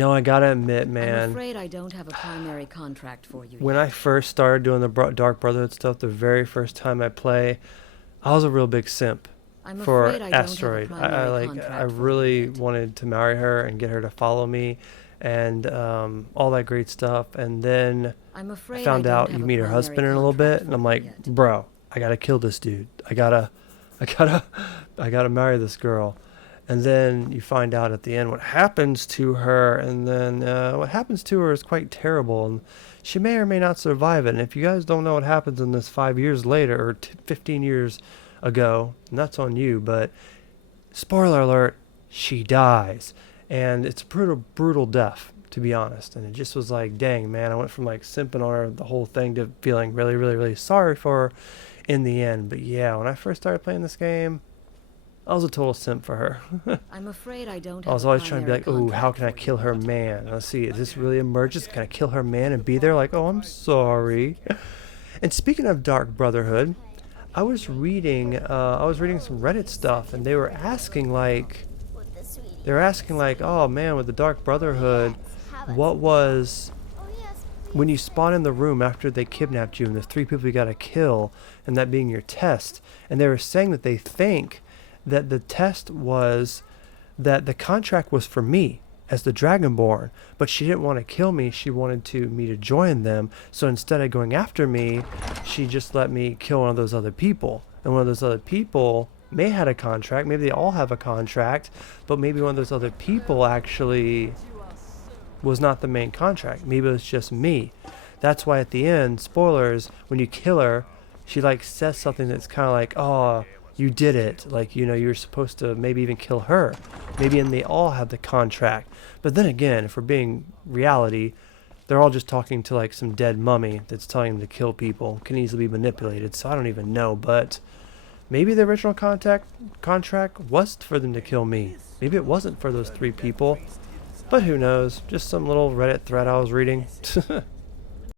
I gotta admit, I'm man, afraid I don't have a primary contract for you when I yet. first started doing the Dark Brotherhood stuff, the very first time I play, I was a real big simp I'm for afraid I don't have a Asteroid. I primary like I contract for you really yet. wanted to marry her and get her to follow me, and all that great stuff. And then I'm I afraid I found don't out have you a meet her primary husband in a little contract bit, and for I'm you like, yet. bro, I gotta kill this dude. I gotta, I gotta marry this girl. And then you find out at the end what happens to her, and then what happens to her is quite terrible, and she may or may not survive it. And if you guys don't know what happens in this 5 years later, or 15 years ago, and that's on you, but spoiler alert, she dies. And it's a brutal, brutal death, to be honest. And it just was like, dang, man, I went from like simping on her the whole thing to feeling really, really, really sorry for her in the end. But yeah, when I first started playing this game, I was a total simp for her. I'm afraid I don't I have was a always trying to be primary like, oh, how contract can I for you kill her yet. man? Let's see, is this really emergent? Can I kill her man and be there? Like, oh, I'm sorry. And speaking of Dark Brotherhood, I was reading some Reddit stuff, and they were asking like, oh man, with the Dark Brotherhood, what was when you spawn in the room after they kidnapped you, and the three people you gotta kill, and that being your test, and they were saying that they think that the test was that the contract was for me as the Dragonborn, but she didn't want to kill me. She wanted me to join them. So instead of going after me, she just let me kill one of those other people. And one of those other people may had a contract. Maybe they all have a contract, but maybe one of those other people actually was not the main contract. Maybe it was just me. That's why at the end, spoilers, when you kill her, she like says something that's kind of like, "Oh, you did it." Like, you're supposed to maybe even kill her. Maybe and they all have the contract. But then again, if we're being reality, they're all just talking to like some dead mummy that's telling them to kill people. Can easily be manipulated. So I don't even know, but maybe the original contract was for them to kill me. Maybe it wasn't for those three people. But who knows? Just some little Reddit thread I was reading.